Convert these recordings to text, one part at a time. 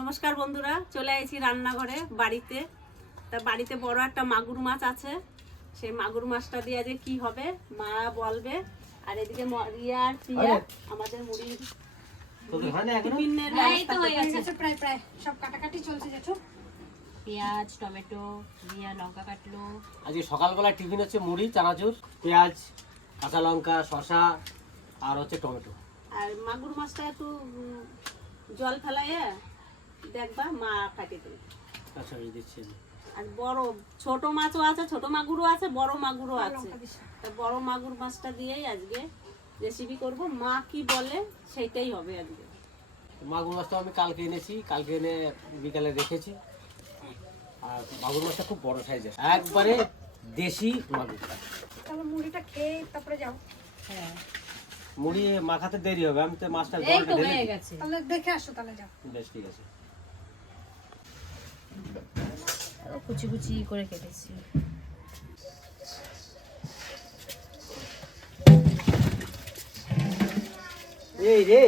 নমস্কার বন্ধুরা, চলে আইছি রান্নাঘরে বাড়িতে। তা বাড়িতে বড় একটা মাগুর মাছ আছে, সেই মাগুর মাছটা দিয়ে যে কি হবে মা বলবে। আর এদিকে রিয়া আর প্রিয়া আমাদের মুড়ির টিফিনের ব্যবস্থা হয়ে গেছে। প্রায় সব কাটাকাটি চলছে। জেঠু পেঁয়াজ, টমেটো, রিয়া লঙ্কা কাটলো। আজকে সকালবেলা টিফিন হচ্ছে মুড়ি, চানাচুর, পেঁয়াজ, কাঁচা লঙ্কা, শসা আর হচ্ছে টমেটো। আর মাগুর মাছটা একটু জল ফেলাইয়ে দেখবা মা কাটিয়ে দেবে। আচ্ছা দিচ্ছি। আর বড় ছোট মাছও আছে, ছোট মাগুরও আছে, বড় মাগুরও আছে। তা বড় মাগুর মাছটা দিয়েই আজকে রেসিপি করব। মা কি বলে সেইটাই হবে আজকে। মাগুর মাছটা আমি কালকে এনেছি, কালকে এনে বিকালে রেখেছি। আর মাগুর মাছটা খুব বড় সাইজের, একবারে দেশি মাগুর। তাহলে মুড়িটা খেয়ে তারপরে যাও। হ্যাঁ, মুড়ি মাখাতে দেরি হবে, আমি তো মাছটা এই জলটা তো ঢেলে হয়ে দিই। গেছে। তাহলে দেখে আসো, তাহলে যাও। বেশ ঠিক আছে। কুচি কুচি করে কেটেছি। এই রে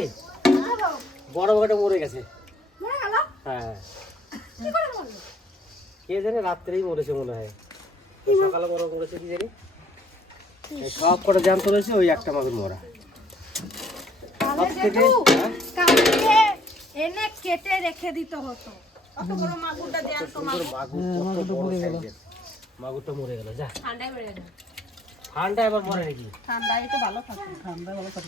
বড় বড়টা মরে গেছে। মরে গেল? হ্যাঁ, কি করে মরলো? কে জানে রাত্রেই মরেছে মনে হয়। সকালে বড় করেছে কি জানি। এই সব করে জ্যান্ত রয়েছে, ওই একটা মাগুর মরা। তাহলে সব থেকে জেঠু, হ্যাঁ? কালকে এনে কেটে রেখে দিতে হতো। অত বড় মাগুরটা দেন তো সুন্দর মাগুর, কত বড় সাইজের। মাগুরটা মরে গেল। যা, ঠান্ডায় বেড়ে গেল। ঠান্ডা এবার মরে নাকি? ঠান্ডায় তো ভালো থাকে।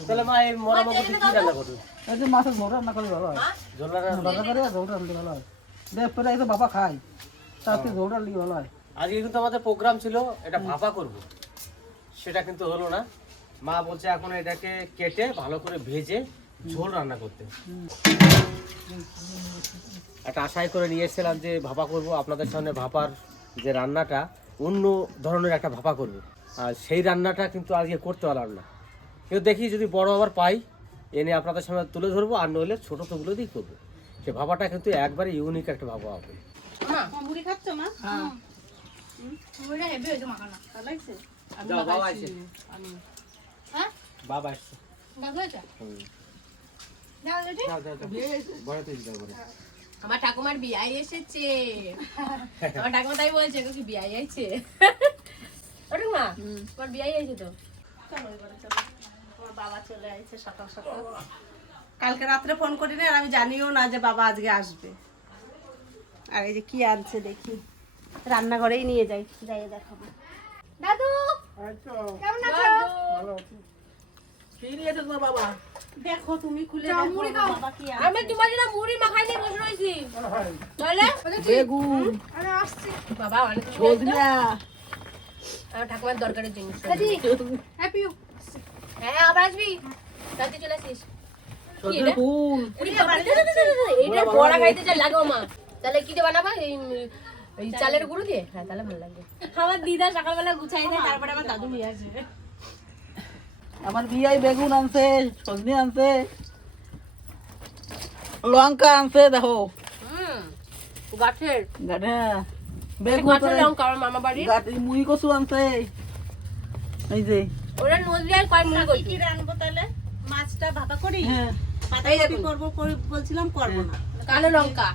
তাহলে মা এই মরা মাগুর দিয়ে কি রান্না করবে? এই যে মাছের ঝোল রান্না করলে ভালো হয়। ঝোল রান্না রান্না করে ঝোল রান্না ভালো হয়। দেখ পরে এই তো বাবা খায়, তাতে ঝোল রান্না ভালো হয়। আজকে কিন্তু আমাদের প্রোগ্রাম ছিল এটা ভাপা করব, সেটা কিন্তু হলো না। মা বলছে এখন এটাকে কেটে ভালো করে ভেজে ঝোল রান্না করতে। একটা আশাই করে নিয়ে এসেছিলাম যে ভাপা করব, আপনাদের সামনে ভাপার যে রান্নাটা অন্য ধরনের একটা ভাপা করব। আর সেই রান্নাটা কিন্তু আজকে করতে পারলাম না। কিন্তু দেখি যদি বড় আবার পাই এনে আপনাদের সামনে তুলে ধরবো, আর নইলে ছোটো তোগুলো দিয়েই করবো। সে ভাপাটা কিন্তু একবারে ইউনিক একটা ভাপা হবে। মা মুড়ি খাচ্ছ মা? হ্যাঁ, মুড়িটা হেভি হয়েছে মাখানো। ভালো লাগছে? যাও, বাবা আসছে। হ্যাঁ, বাবা আসছে। ভালো হয়েছে। যাও জেঠু। যাও যাও যাও, বড়তে যাও বড়। আমার ঠাকুমার বিয়াই এসেছে। আমার ঠাকুমা তাই বলছে কি বিয়াই আইছে। ও ঠাকুমা, তোমার বিয়াই আইছে তো। চলো এবারে চলো। আমার বাবা চলে আসছে সকাল সকাল। কালকে রাত্রে ফোন করি না, আর আমি জানিও না যে বাবা আজকে আসবে। আর এই যে কি আনছে দেখি, রান্নাঘরেই নিয়ে যাই, যাই দেখাবো। দাদু কেমন আছো? কি নিয়েছে তোমার বাবা? দেখো তুমি খুলে যাও, দেখো মুড়ি খাও। বাবা কি আমি আনছে। তোমার জন্য মুড়ি মাখাই নিয়ে বসে রয়েছি। তাহলে বেগুন, আরে আসছি। বাবা অনেক কিছু সজনা, আমার ঠাকুমার দরকারের জিনিস। দাদি হ্যাপি ইউ। হ্যাঁ আবার আসবি, তাতে চলে আসিস। সজনা ফুল, এটা বড়া খাইতে যা লাগে মা। তাহলে কি দিয়ে বানাবা? এই চালের গুঁড়ো দিয়ে? হ্যাঁ তাহলে ভালো লাগবে। আমার দিদা সকালবেলা গুছাই দেয়, তারপরে আমার দাদু নিয়ে আসে। আমার বিয়াই বেগুন আনছে, সজনে আনছে, লঙ্কা আনছে, দেখো গাছের হ্যাঁ, বেগুন গাছের লঙ্কা আমার মামা বাড়ি। মুড়ি কচু আনছে, এই যে ওরা নদীয়ার কয় মুড়ি করছি। কি রান্নবো তাহলে? মাছটা ভাপা করি, হ্যাঁ, পাতাকপি করবো বলছিলাম, করবো না। কালো লঙ্কা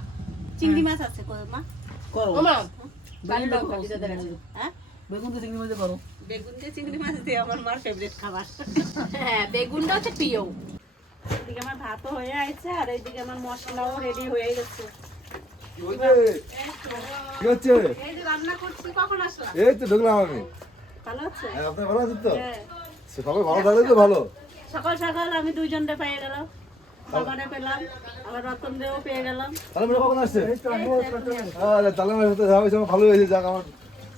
চিংড়ি মাছ আছে মা? করো ওমা বেগুন দিয়ে করো, হ্যাঁ, বেগুন দিয়ে চিংড়ি মাছ দিয়ে করো। বেগুন দিয়ে চিংড়ি মাছ দিয়ে আমার মার ফেভারিট খাবার। হ্যাঁ বেগুনটা হচ্ছে প্রিয়। এদিকে আমার ভাতও হয়ে আছে, আর এইদিকে আমার মশলাও রেডি হয়ে গেছে। কি হচ্ছে? এই যে রান্না করছি, কখন আসলাম? এই তো ঢুকলাম আমি। ভালো আছে? হ্যাঁ, আপনি ভালো আছেন তো? হ্যাঁ, সবাই ভালো থাকলে তো ভালো। সকাল সকাল আমি দুইজনকে পেয়ে গেলাম, বাবারে পেলাম, আবার রতন দেও পেয়ে গেলাম। তাহলে মেয়ে কখন আসছে? আরে তাহলে আমার সাথে দেখা হয়েছে, আমার ভালো হয়েছে। যাক, আমার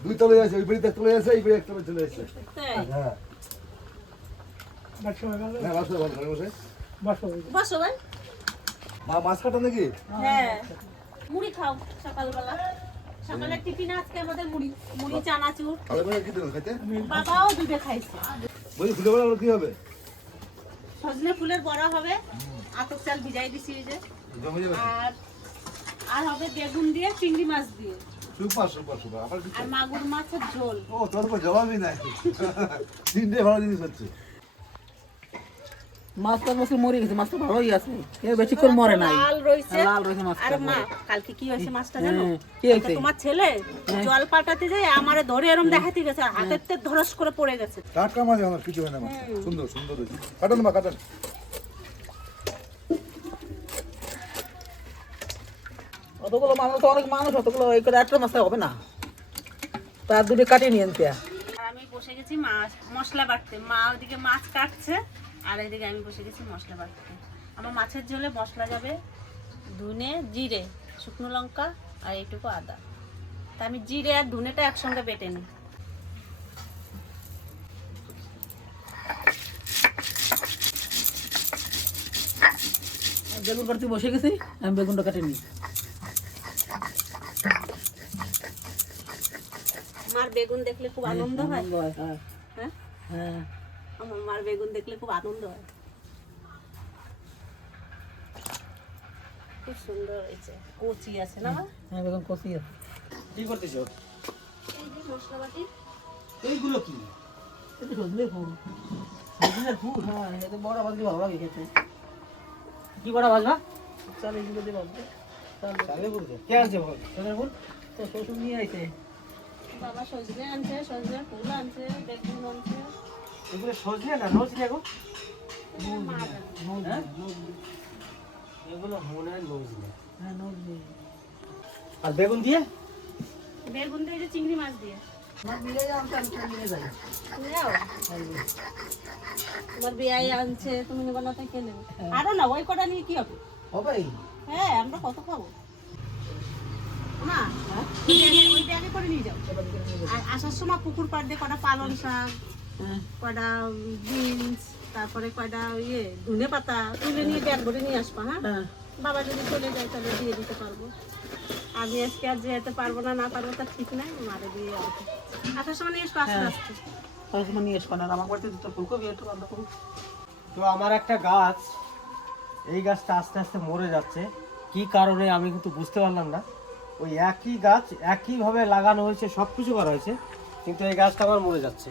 দুই তলে আছে, ওই বাড়িতে এক তলে আছে, এই বাড়ি এক তলে চলে এসেছে। তাই? হ্যাঁ হ্যাঁ, বাসা ভালো ঘরে বসে। বসো ভাই। মাছ কাটা নাকি? হ্যাঁ, মুড়ি খাও সকালবেলা। সকালে টিফিন আজকে আমাদের মুড়ি, মুড়ি চানাচুর। তাহলে মেয়ে কি দেবেন খাইতে? বাবাও দুধে খাইছে। বলছি ফুলে বেলা কি হবে? সজনে ফুলের বড়া হবে, আতপ চাল ভিজাই দিছি এই যে, জমে যাবে। আর হবে বেগুন দিয়ে চিংড়ি মাছ দিয়ে, সুপার সুপার সুপার। আবার কিছু? আর মাগুর মাছের ঝোল। ও তোর উপর জবাবই নাই। তিনটে ভালো জিনিস হচ্ছে। মাছটা বসে মরে গেছে, মাছটা ভালোই আছে, এ বেশি করে মরে নাই। লাল রয়েছে। লাল রয়েছে মাছটা। আর মা কালকে কি হয়েছে মাছটা জানো? কি হয়েছে? কালকে তোমার ছেলে জল পাল্টাতে যায় আমারে ধরে এরম দেখাতে গেছে আর হাতের তে ধরস করে পড়ে গেছে। টাটকা মাছ আমার কিছু হয় না মাছ, সুন্দর সুন্দর হয়েছে। কাটান মা কাটান। অতগুলো মানুষ তো অনেক মানুষ, অতগুলো এই করে একটা মাছটা হবে না, তার দুটো কাটিয়ে নিয়ে আনতে। আর আমি বসে গেছি মাছ মশলা বাটতে, মা ওদিকে মাছ কাটছে আর এদিকে আমি বসে গেছি মশলা বাটতে। আমার মাছের ঝোলে মশলা যাবে ধনে জিরে শুকনো লঙ্কা আর এইটুকু আদা। তা আমি জিরে আর ধনেটা একসঙ্গে বেটে নিই। বেগুন কাটতে বসে গেছি, আমি বেগুনটা কাটে নিই। আমার বেগুন দেখলে খুব আনন্দ হয়। হ্যাঁ হ্যাঁ, হ্যাঁ। আমার মার বেগুন দেখলে খুব আনন্দ হয়। খুব সুন্দর হয়েছে, কচি আছে না মা? হ্যাঁ বেগুন কষি আছে। কি করতেছো? এই যে মশলাপাতি। এইগুলো কি? এটা সজনে ফুল। সজনের ফুল? হ্যাঁ, এটা বড় ভাজি ভালো লাগে খেতে। কি বড় ভাজবা? চাল এগুলো দিয়ে ভাজবে। চাল চালে বলতে কে আনছে সজনের ফুল? তো শ্বশুর নিয়ে আইছে। বাবা সজনে আনছে, সজনে ফুল আনছে, বেগুন আনছে। এগুলো সজনে না নজনে গো? মা জানে। হ্যাঁ? এগুলো মনে হয় নজনে। হ্যাঁ নজনে। আর বেগুন দিয়ে? বেগুন দিয়ে যে চিংড়ি মাছ দিয়ে। আমার মিলে যাও, আমি চালটা নিয়ে যাই। নাও। তোমার বিয়াই আনছে, তুমি নেবে না তাই কে নেবে? আরো না, ওই কটা নিয়ে কি হবে? হবে? হ্যাঁ, আমরা কত খাবো? মা, ওই ব্যাগে করে নিয়ে যাও। আর আসার সময় পুকুর পাড় দিয়ে কটা পালং শাক, হ্যাঁ। কটা বিনস, তারপরে কয়টা ধনে পাতা তুলে নিয়ে ব্যাগ ভরে নিয়ে আসবা। হ্যাঁ, হ্যাঁ। বাবা যদি চলে যায় তাহলে দিয়ে দিতে পারবো। আমি আজকে আর যেতে পারবো না, না পারবো তার ঠিক নাই, মারে দিয়ে আসবো। আসার সময় নিয়ে আসবো আস্তে আস্তে। তার সময় নিয়ে আসবো না, আর আমার বাড়িতে দুটো ফুলকপি একটু রান্না করুন। তো আমার একটা গাছ, এই গাছটা আস্তে আস্তে মরে যাচ্ছে, কি কারণে আমি কিন্তু বুঝতে পারলাম না। ওই একই গাছ একইভাবে লাগানো হয়েছে, সব কিছু করা হয়েছে, কিন্তু এই গাছটা আমার মরে যাচ্ছে।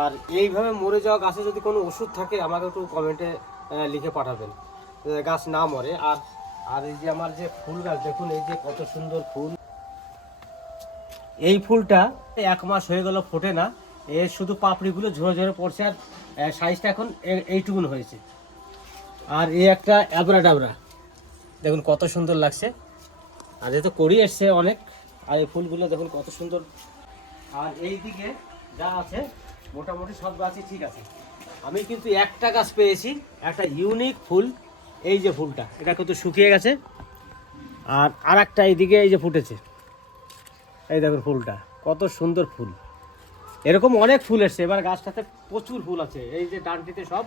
আর এইভাবে মরে যাওয়া গাছে যদি কোনো ওষুধ থাকে আমাকে একটু কমেন্টে লিখে পাঠাবেন, গাছ না মরে। আর আর এই যে আমার যে ফুল গাছ দেখুন, এই যে কত সুন্দর ফুল। এই ফুলটা 1 মাস হয়ে গেল ফোটে না, এর শুধু পাপড়িগুলো ঝরে ঝরে পড়ছে, আর সাইজটা এখন এইটুকুন হয়েছে। আর এই একটা অ্যাবরা ডাবরা দেখুন কত সুন্দর লাগছে, আর যেহেতু কড়ি এসছে অনেক, আর এই ফুলগুলো দেখুন কত সুন্দর। আর এই দিকে যা আছে মোটামুটি সব গাছই ঠিক আছে। আমি কিন্তু একটা গাছ পেয়েছি, একটা ইউনিক ফুল, এই যে ফুলটা, এটা কিন্তু শুকিয়ে গেছে। আর একটা এইদিকে এই যে ফুটেছে, এই দেখুন ফুলটা কত সুন্দর ফুল। এরকম অনেক ফুল এসছে, এবার গাছটাতে প্রচুর ফুল আছে, এই যে ডানটিতে সব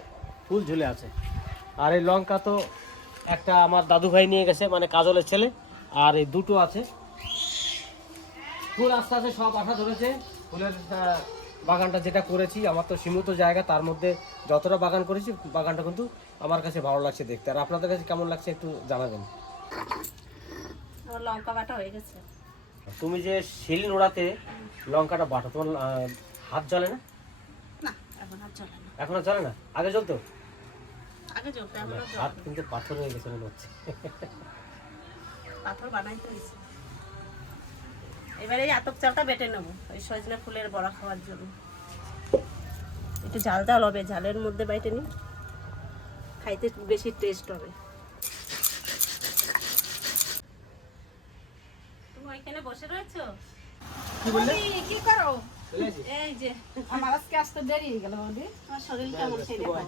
ফুল ঝুলে আছে। আর এই লঙ্কা তো একটা আমার দাদু ভাই নিয়ে গেছে, মানে কাজলের ছেলে, আর এই দুটো আছে। ফুল আস্তে আস্তে সব আশা ধরেছে। ফুলের বাগানটা যেটা করেছি, আমার তো সীমিত জায়গা, তার মধ্যে যতটা বাগান করেছি, বাগানটা কিন্তু আমার কাছে ভালো লাগছে দেখতে। আর আপনাদের কাছে কেমন লাগছে একটু জানাবেন। আমার লঙ্কা বাটা হয়ে গেছে। তুমি যে শিল নোড়াতে লঙ্কাটা বাটো, তোমার হাত জ্বলে না? না, এখন আর চলে না। এখন আর জ্বলে না? আগে জ্বলতো? আগে চলতে এখন আর হাত কিন্তু পাথর হয়ে গেছে মনে হচ্ছে। পাথর বানাইতে হয়েছে। এবারে এই আতপ চালটা বেটে নেবো ওই সজনে ফুলের বড়া খাওয়ার জন্য। একটু ঝাল ঝাল হবে, ঝালের মধ্যে বাইটে নি, খাইতে বেশি টেস্ট হবে। তুমি ওইখানে বসে রয়েছো? কি বললে? কি করো? এই যে আমার আজকে আসতে দেরি হয়ে গেল বৌদি। আমার শরীর কেমন সেই দেখো।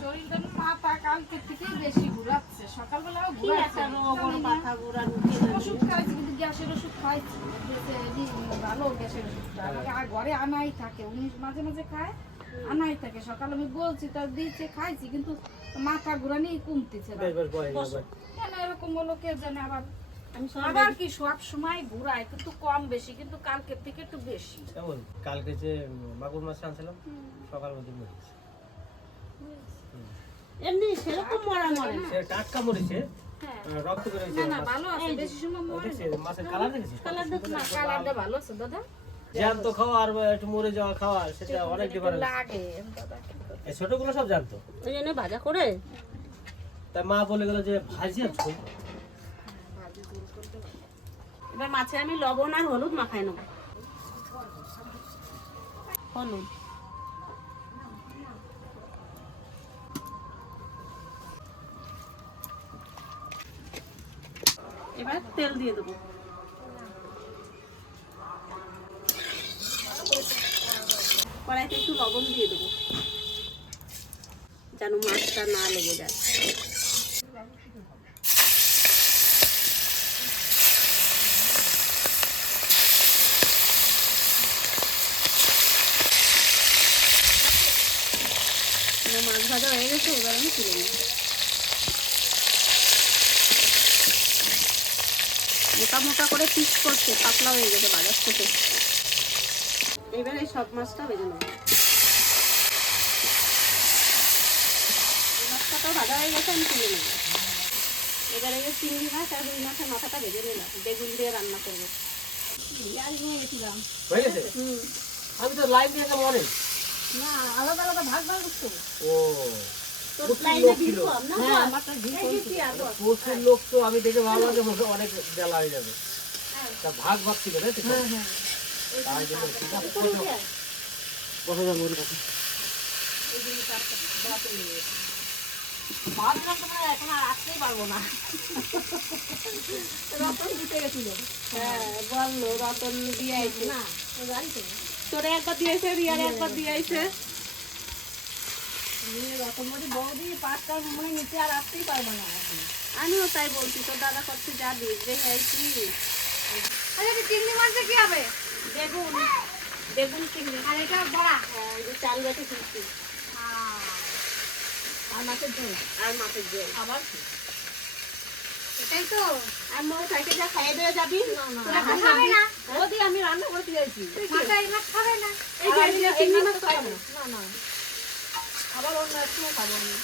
শরীরটা মাথা কালকে থেকে বেশি ঘুরাচ্ছে, সকালবেলাও কি একটা রোগ, ওর ঘুরাচ্ছে। মাথা ঘুরানো, ওষুধ খাইছি কিন্তু গ্যাসের ওষুধ খাইছি, ভালো গ্যাসের ওষুধটা আমাকে আর ঘরে আনাই থাকে, উনি মাঝে মাঝে খায়, আনাই থাকে। সকালে আমি বলছি তার দিয়েছে, খাইছি, কিন্তু মাথা ঘুরানি কমতেছে না। কেন এরকম হলো কে জানে। আমি আবার কি সব সময় ঘুরায়, কিন্তু কম বেশি, কিন্তু কালকের থেকে একটু বেশি। কেমন? কালকে যে মাগুর মাছ আনছিলাম সকাল মধ্যে মরেছে। এমনি সেরকম মরা মরে না। সে টাটকা মরেছে, হ্যাঁ। রক্ত বেরিয়েছে। না না ভালো আছে, বেশি সময় মরে না। দেখছিস মাছের কালার দেখেছিস? কালার দেখো না, কালারটা ভালো আছে দাদা। জ্যান্ত খাওয়া আর একটু মরে যাওয়া খাওয়া সেটা অনেক ডিফারেন্স। লাগে এই ছোটগুলো সব জানতো, ওই জন্য ভাজা করে তাই মা বলে গেল যে ভাজি আর ঝোল। এবার মাছে আমি লবণ আর হলুদ মাখাই নেব। হলুদ, এবার তেল দিয়ে দেবো। কড়াইতে একটু লবণ দিয়ে দেবো যেন মাছটা না লেগে যায়। মাছ ভাজা হয়ে গেছে, এবার আমি তুলে নিই। মোটা মোটা করে পিস করছে, পাতলা হয়ে গেছে বাজার থেকে। এবার এই সব মাছটা ভেজে নেব। মাছটাও ভাজা হয়ে গেছে, আমি তুলে নেব। এবারে এই চিংড়ি মাছ আর রুই মাছের মাথাটা ভেজে নিলাম, বেগুন দিয়ে রান্না করবো। নিয়ে গেছিলাম হয়ে গেছে? আমি তো লাইভ দিয়ে গেলাম অনেক। না আলাদা আলাদা ভাগ ভাগ করছো ও তোর প্রচুর লাইনে লোক ভিড় ছিল। কম না? হ্যাঁ আমারটা ভিড় প্রচুর লোক, তো আমি দেখে ভাবলাম যে মোটামুটি অনেক বেলা হয়ে যাবে। তা ভাগ ভাগ ছিল তাই তো? তাই জন্য ঠিক আছে, বসে যাবো ওর কাছে। ভাত রান্না এখন আর আসতেই পারবো না রতন দিতে গেছিল হ্যাঁ বললো রতন দিয়ে আইছে। না ও জানি তো তোরে একবার দিয়েছে, রিয়ারে একবার দিয়ে আইছে। রতন বলি বৌদি 5টার মনে নিচে আর আসতেই পারবো না আমিও তাই বলছি, তোর দাদা করছে যা দেখবে আইছি। আরে চিংড়ি মাছটা কি হবে বেগুন, বেগুন চিংড়ি আর এটা বড়া হ্যাঁ, এই যে চাল বাটি চিংড়ি আর মাছের ঝোল আর মাছের ঝোল। আবার এটাই তো আর মৌ থাকে যা খাইয়ে দিয়ে যাবি। তোরা খাবে না বৌদি আমি রান্না করে দিয়েছি মাথা এই মাছ খাবে না এই যে আমি চিংড়ি মাছ খাবো। না না আবার অন্য একটু খাবো না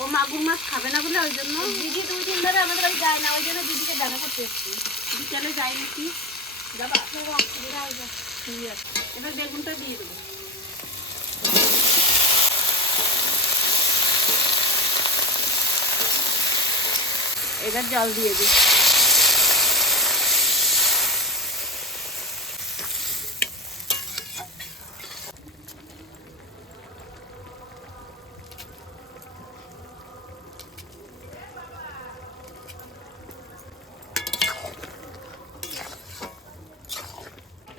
ও মাগুর মাছ খাবে না বলে ওই জন্য দিদি 2-3 ধরে আমাদের বাড়ি যায় না ওই জন্য দিদিকে দেখা করতে এসেছি বিকালে যাই নাকি। যাবা ঠিক আছে, এবার বেগুনটা দিয়ে দেবো। এবার জল দিয়ে দিই।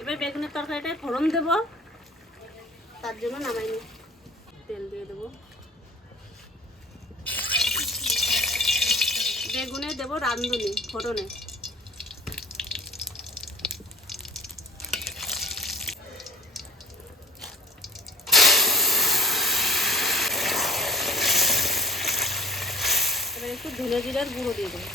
এবার বেগুনের তরকারিটায় ফোড়ন দেব, তার জন্য নামাইনি। তেল দিয়ে দেবো, বেগুনে দেবো রাঁধুনি ফোড়নে। এবার একটু ধনে জিরার গুঁড়ো দিয়ে দেবো।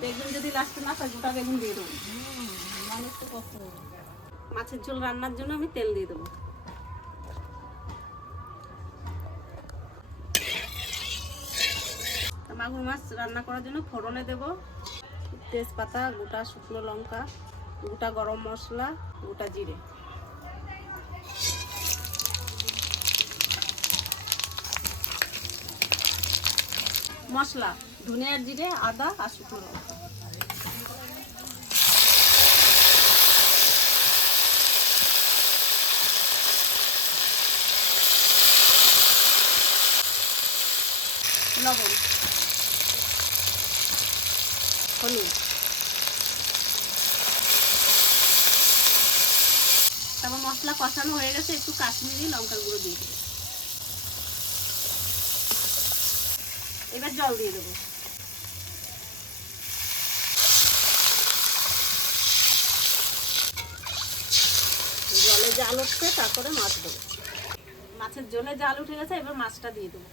বেগুন যদি লাস্টে না থাকে গোটা বেগুন দিয়ে দেবো। মাছের ঝোল রান্নার জন্য আমি তেল দিয়ে দেবো। মাগুর মাছ রান্না করার জন্য ফোড়নে দেব তেজপাতা, গোটা শুকনো লঙ্কা, গোটা গরম মশলা, গোটা জিরে। মশলা ধনে আর জিরে, আদা আর শুকনো লঙ্কা। লবণ, হলুদ, তারপর মশলা কষানো হয়ে গেছে, একটু কাশ্মীরি লঙ্কার গুঁড়ো দিয়ে দেবো। এবার জল দিয়ে দেবো। জলে জাল উঠছে, তারপরে মাছ দেবো। মাছের জলে জাল উঠে গেছে, এবার মাছটা দিয়ে দেবো।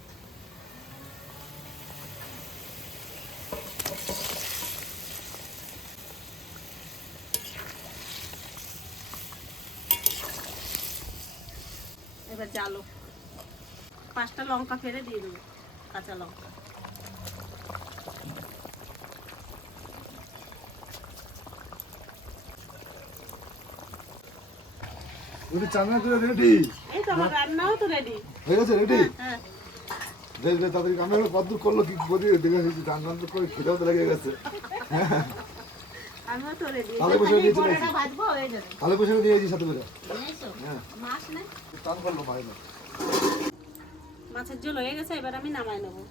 এবার জালো 5টা লঙ্কা ফেলে দিয়ে দেবো। কাঁচা লঙ্কা। যদি চান্না করে রেডি এই তো আমার রান্নাও তো রেডি। হয়ে গেছে রেডি হ্যাঁ দেখবে তাড়াতাড়ি আমি হলো কদ্দূর করলো কি বলি দেখে রান্না তো করে খেতেও তো লেগে গেছে আমিও তো রেডি। তাহলে বসে দিয়ে চলে এসেছি ভাজবো হয়ে যাবে। তাহলে বসে দিয়েছি সাথে করে নিয়েছো? হ্যাঁ মাছ নেই, টান করলো বাইরে মাছের ঝোল হয়ে গেছে, এবার আমি নামাই নেবো।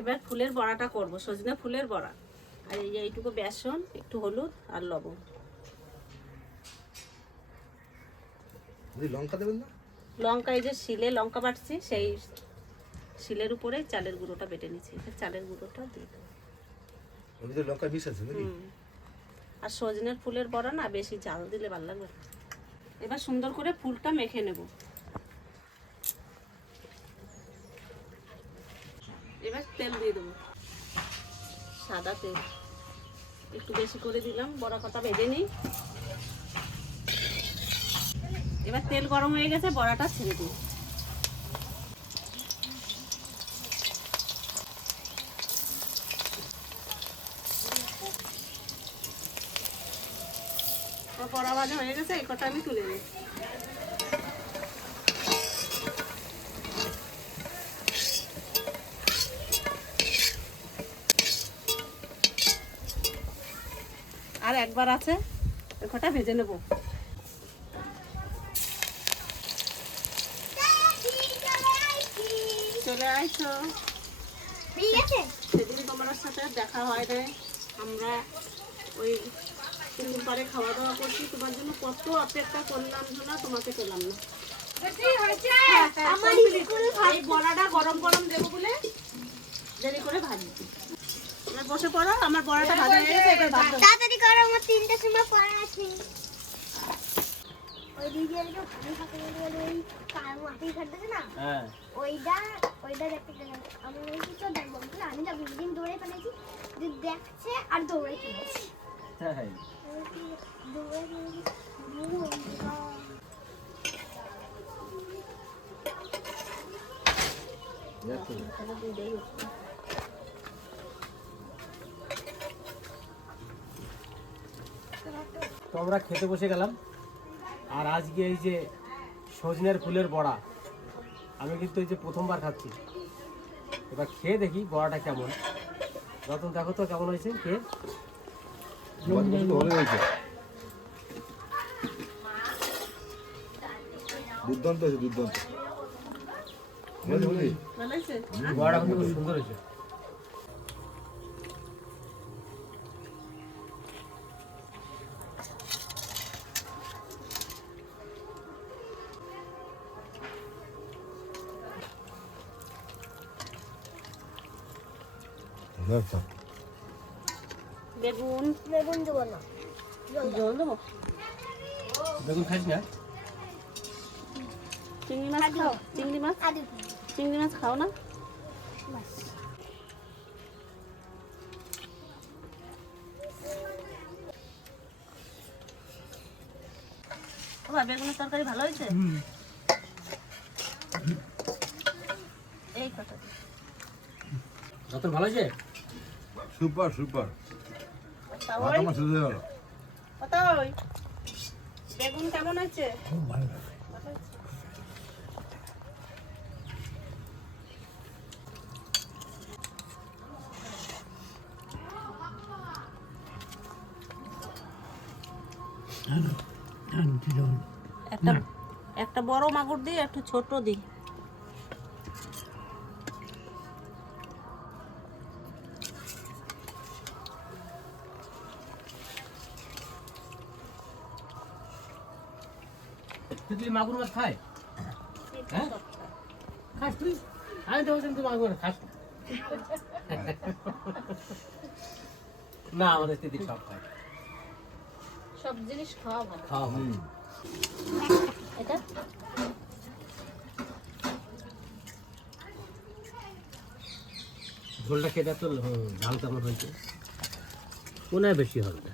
এবার ফুলের বড়াটা করব, সজনে ফুলের বড়া। আর এইটুকু বেসন, একটু হলুদ আর লবণ। লঙ্কা দেবেন না লঙ্কা, এই যে শিলে লঙ্কা বাটছি, সেই শিলের উপরে চালের গুঁড়োটা বেটে নিচ্ছি। চালের গুঁড়োটা দিয়ে দেবো। ওর ভিতরে লঙ্কা মিশ আছে নাকি আর সজনের ফুলের বড়া না বেশি জাল দিলে ভালো লাগবে না। এবার সুন্দর করে ফুলটা মেখে নেব। এবার তেল দিয়ে দেবো, সাদা তেল একটু বেশি করে দিলাম, বড়া কটা ভেজে নিই। এবার তেল গরম হয়ে গেছে, বড়াটা ছেড়ে দিই। বড়া ভাজা হয়ে গেছে, এই কটা আমি তুলে নিই। আর একবার আছে, এই কটা ভেজে নেব। চলে আইছো, সেদিন তোমার সাথে দেখা হয় নাই। আমরা ওই পুকুর পাড়ে খাওয়া দাওয়া করছি, তোমার জন্য কত অপেক্ষা করলাম না, তোমাকে পেলাম না। এই বড়াটা গরম গরম দেবো বলে দেরি করে ভাজছি। এবার বসে পড়ো, আমার বড়াটা ভাজা হয়ে গেছে, এবার ভাজো। তাড়াতাড়ি করো, আমার 3টার সময় পড়া আছে। ওই দিদি আর কেউ পানি খাতে গেলে ওই কার মাটি খাটতেছে না, হ্যাঁ ওইটা দেখতে গেলাম। আমি বলছি তো দেখবো, আমি তো বিল্ডিং দৌড়ে ফেলেছি, যে দেখছে আর দৌড়ে ফেলেছি। হ্যাঁ দৌড়ে ফেলেছি। তো আমরা খেতে বসে গেলাম। আর আজকে এই যে সজনের ফুলের বড়া, আমি কিন্তু এই যে প্রথমবার খাচ্ছি। এবার খেয়ে দেখি বড়াটা কেমন। রতন দেখো তো কেমন হয়েছে খেয়ে। ভালো হয়েছে দুর্দান্ত হয়েছে দুর্দান্ত ভালো হয়েছে? বড়াটা কিন্তু খুব সুন্দর হয়েছে। আচ্ছা বেগুন বেগুন দেবো না, জল দেবো। বেগুন খাইস না? চিংড়ি মাছ খাও? চিংড়ি মাছ, আদু চিংড়ি মাছ খাও না? বাস। বাবা, বেগুনের তরকারি ভালো হয়েছে? এই কটা রতন ভালো হয়েছে? সুপার সুপার তা ভাত ওই আমার শেষ হয়ে গেল কথা ওই বেগুন কেমন হয়েছে? একটা একটা বড় মাগুর দিই, একটু ছোট দিই। তুই মাগুর মাছ খায়? হ্যাঁ খাস তুই? আমি তো বলছিলাম তুই মাগুর মাছ খাস না। না, আমাদের দিদি সব খায়। সব জিনিস খাওয়া ভালো। খাওয়া ভালো। এটা ঝোলটা খেতে তো ঝাল কেমন হয়েছে? মনে হয় বেশি হবে না।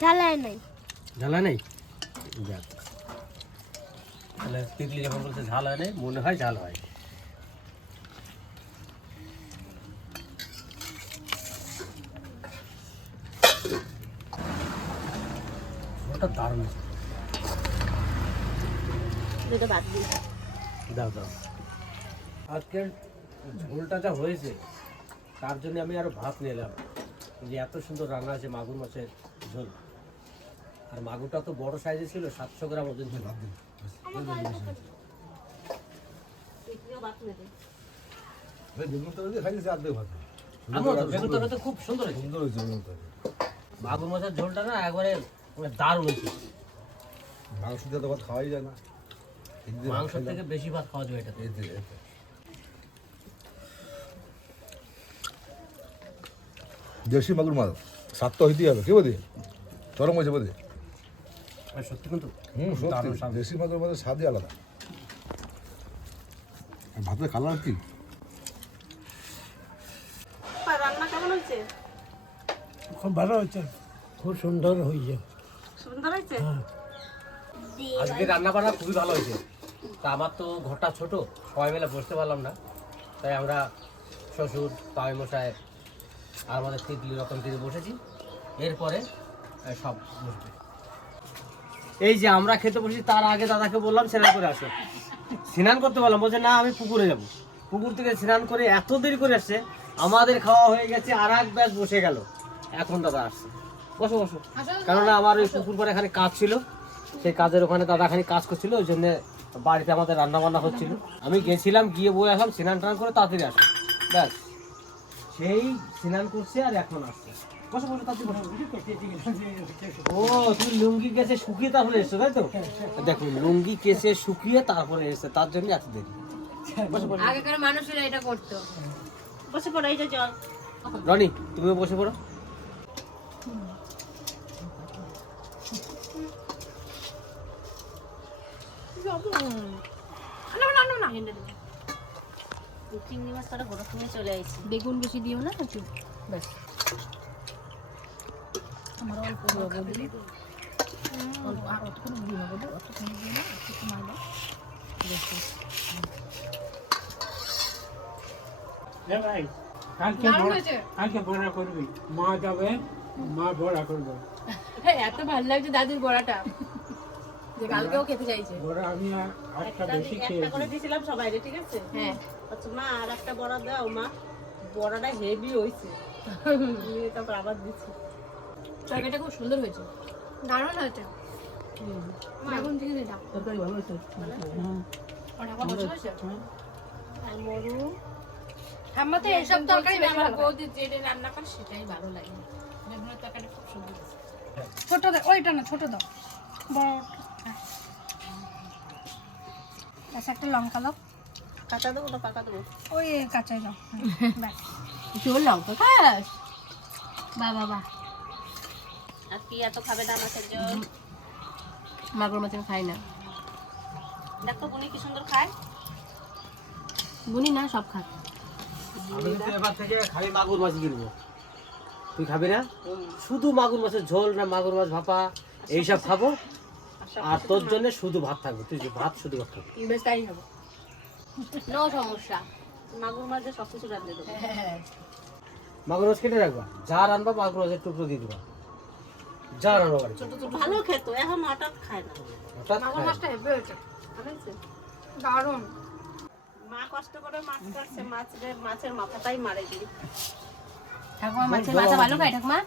জ্বালায় নাই। ঝালা নেই যাক তাহলে তিতলি যখন বলছে ঝাল হয় নাই মনে হয় ঝাল হয়। ওটা দারুণ হয়েছে। দুটো ভাত দিই। দাও দাও আজকের ঝোলটা যা হয়েছে তার জন্য আমি আরো ভাত নিয়ে এলাম যে এত সুন্দর রান্না আছে মাগুর মাছের ঝোল। আর মাগুরটা তো বড় সাইজে ছিল, 700 গ্রাম ওজন ছিল। তিতলিও ভাত নেবে। ভাই বেগুন তরকারি দিয়ে খাইছি আর্ধেক ভাত। আমিও তো বেগুন তরকারি তো খুব সুন্দর হয়েছে। সুন্দর হয়েছে বেগুন তরকারি। মাগুর মাছের ঝোলটা না একবারে মানে দারুণ হয়েছে। মাংস দিয়ে তো ভাত খাওয়াই যায় না। এই দিয়ে ভাত মাংস খাইলাম। থেকে বেশি ভাত খাওয়া যাবে এটাতে। এতে। দেশি মাগুর মাছ স্বাদ তো হইতেই হবে, কি বলি চরম হয়েছে বোধে। আর সত্যি কিন্তু সত্যি দেশি মাগুর মাছের স্বাদই আলাদা। আর ভাতের কালার কি রান্না কেমন হয়েছে? খুব ভালো হয়েছে, খুব সুন্দর হয়েছে। সুন্দর হয়েছে? আজকে রান্না বান্না খুবই ভালো হয়েছে। তা আমার তো ঘরটা ছোট, সবাই মিলে বসতে পারলাম না, তাই আমরা শ্বশুর পাই মশাই আর আমাদের তিতলি রকম থেকে বসেছি। এরপরে সব বসবে। এই যে আমরা খেতে বসেছি তার আগে দাদাকে বললাম স্নান করে আসো। স্নান করতে বললাম, বলছে না আমি পুকুরে যাব। পুকুর থেকে স্নান করে এত দেরি করে আসছে, আমাদের খাওয়া হয়ে গেছে, আর এক ব্যাচ বসে গেল। এখন দাদা আসছে, বসো বসো। কেননা আমার ওই পুকুর পরে এখানে কাজ ছিল, সেই কাজের ওখানে দাদা খানি কাজ করছিল, ওই জন্য বাড়িতে আমাদের রান্না বান্না হচ্ছিল। আমি গেছিলাম, গিয়ে বলে আসলাম স্নান টান করে তাড়াতাড়ি আসো। ব্যাস সেই স্নান করছে আর এখন আসছে। বসো বসো তাড়াতাড়ি বসো। ও তুমি লুঙ্গি কেসে শুকিয়ে তারপরে এসছো তাই তো? দেখো লুঙ্গি কেসে শুকিয়ে তারপরে এসছে, তার জন্য এত দেরি। বসো বসো। আগেকার মানুষেরা এটা করতো। বসে পড়ো, এই যে জল। রনি তুমিও বসে পড়ো। চিংড়ি মাছ করা বড় কিনে চলে আসছি। বেগুন বেশি দিও না একটু, ব্যাস। আমার অল্প দিবি, অল্প আর অতক্ষণ দিয়ে হবে, অতক্ষণ দিয়ে না, একটু সময় দাও। ভাই কালকে বড়া করবি, মা যাবে, মা বড়া করবে। এত ভালো লাগছে দাদুর বড়াটা যে কালকেও খেতে চাইছে। বড়া আমি একটা বেশি একটা খেয়েছি। করে দিয়েছিলাম সবাই, ঠিক আছে? হ্যাঁ, আচ্ছা মা আর একটা বড়া দাও মা, বড়াটা হেভি হয়েছে। নিয়ে তারপর আবার দিচ্ছি। তরকারিটা খুব সুন্দর হয়েছে, দারুণ হয়েছে। বেগুন থেকে দিটা তরকারি ভালো হয়েছে। অনেক পছন্দ হয়েছে। আর মরু আমার তো এইসব তরকারি বেশি আমার ভালো লাগে। বৌদি যেটা রান্না করে সেটাই ভালো লাগে। বেগুনের তরকারিটা খুব সুন্দর হয়েছে। ছোট দাও, ওইটা না ছোট দাও, বড়। আচ্ছা একটা লঙ্কা দাও, কাঁচা দেবো না পাকা দেবো? ওই কাঁচাই দাও। ব্যাস। ঝোল লঙ্কা খাস? বাহ বাহ বাহ। আর কি এত খাবে না মাছের জল? মাগুর মাছ আমি খাই না। দেখো বুনি কি সুন্দর খায়। বুনি না, সব খায়। আমি কিন্তু এবার থেকে খালি মাগুর মাছ কিনবো। তুই খাবি না? শুধু মাগুর মাছের ঝোল না মাগুর মাছ ভাপা এইসব খাবো, আর তোর জন্য শুধু ভাত থাকবে। তুই যে ভাত শুধু ভাত খাবি। বেশ তাই খাবো, নো সমস্যা। মাগুর মাছ দিয়ে সব কিছু রাঁধতে দেবো। মাগুর মাছ কেটে রাখবা, যা রান্না মাগুর মাছের টুকরো দিয়ে দিবা, যা রান্না বাড়ি। ভালো খেত, এখন হঠাৎ খায় না। হঠাৎ মাগুর খায়। মাছটা হেভি হয়েছে, ভালো হয়েছে? দারুণ। মা কষ্ট করে মাছ কাটছে, মাছের মাথাটাই মারে দিই। ঠাকুমা মাছের মাথা ভালো খায়? ঠাকুমা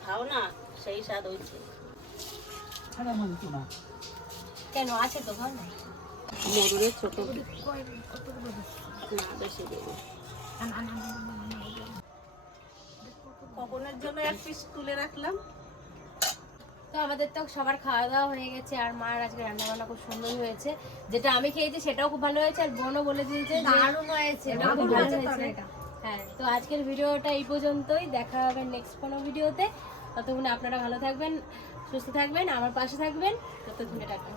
খাও না, সেই স্বাদ হয়েছে। কেন আছে তো ঘর? মরুরের ছোট না বেশি দেবো। কখনের জন্য এক পিস তুলে রাখলাম। তো আমাদের তো সবার খাওয়া দাওয়া হয়ে গেছে, আর মার আজকে রান্না বান্না খুব সুন্দর হয়েছে। যেটা আমি খেয়েছি সেটাও খুব ভালো হয়েছে, আর বোনও বলে দিয়েছে যে দারুণ হয়েছে, এটাও খুব ভালো হয়েছে। হ্যাঁ, তো আজকের ভিডিওটা এই পর্যন্তই। দেখা হবে নেক্সট কোনো ভিডিওতে। ততক্ষণে আপনারা ভালো থাকবেন, সুস্থ থাকবেন, আমার পাশে থাকবেন। ততক্ষণে টাটা।